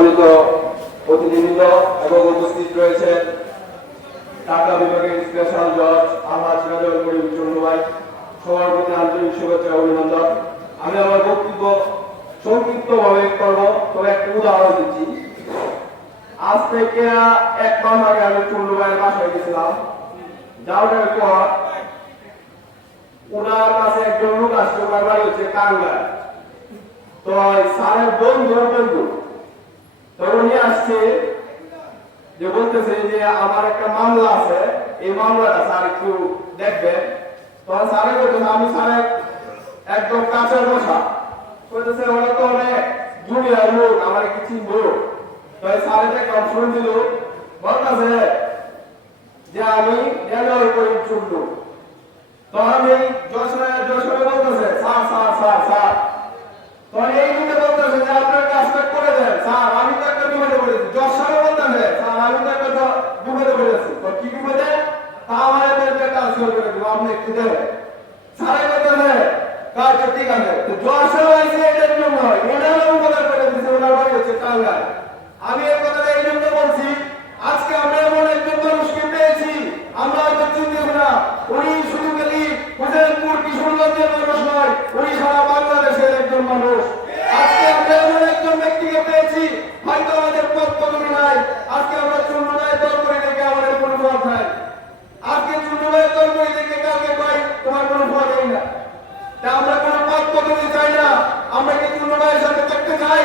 সম্মানিত অতিথিবৃন্দ এবং উপস্থিত রয়েছেন ঢাকা বিভাগের স্পেশাল জজ আলহাজ রাজল করিম চন্দ্র ভাই, সবার প্রতি আন্তরিক শুভেচ্ছা অভিনন্দন। আমি আমার বক্তব্য সংক্ষিপ্তভাবে করব, তবে একটা উদাহরণ দিচ্ছি। আজ থেকে 1 মাস আগে আমি চন্দ্র ভাইয়ের বাসায় গেছিলাম। যাওয়ার পর ওনার কাছে একজন লোক আসছে, ওনার বাড়ি হচ্ছে টাঙ্গাইল। তো স্যারের বন্ধু তো উনি আসছে, যে বলতেছে যে আমার একটা মামলা আছে, এই মামলাটা স্যার একটু দেখবেন। তখন স্যারে বলতেছে, আমি স্যারের একদম কাছের বসা, বলতেছে ওরা তো অনেক জুনিয়র লোক, আমার একটু চিনবো। তো স্যারের একটা অপশন দিল, বলতেছে যে আমি ডেলিভারি করি চুন্ডু। তো আমি যশোরে বলতেছে স্যার স্যার স্যার স্যার, তখন এই দিকে বলতেছে যে আপনার কাজটা করে দেন স্যার, আমি তো একটা বিপদে পড়েছি। যশোরে বলতেছে স্যার, আমি তো একটা বিপদে পড়েছি। তো কি বিপদে? তা আমার একটা কাজ করে দেবো, আপনি একটু দেবেন। স্যারে বলতেছে কাজটা ঠিক আছে। তো যশোরে আইসি এটার জন্য, এটারও উপকার করে দিচ্ছে, ওনার বাড়ি হচ্ছে টাঙ্গাইল। আমি এই কথাটা এই জন্য বলছি, আজকে আমরা এমন একজন মানুষকে পেয়েছি, আমরা হয়তো চিনতে না। উনি শুধু গেলি হোসেনপুর কিশোরগঞ্জের মানুষ নয়, উনি সারা বাংলাদেশের একজন মানুষ। আজকে আমরা এমন একজন ব্যক্তিকে পেয়েছি, হয়তো আমাদের পদ পদবি নাই। আজকে আমরা চুন্নবাইয়ের দল করে দেখে আমাদের কোনো পথ নাই। আজকে চুন্নবাইয়ের দল করে দেখে কাউকে পাই তোমার কোনো পথ নেই না। তা আমরা কোনো পদ পদবি চাই না, আমরা কি চুন্নবাইয়ের সাথে থাকতে চাই?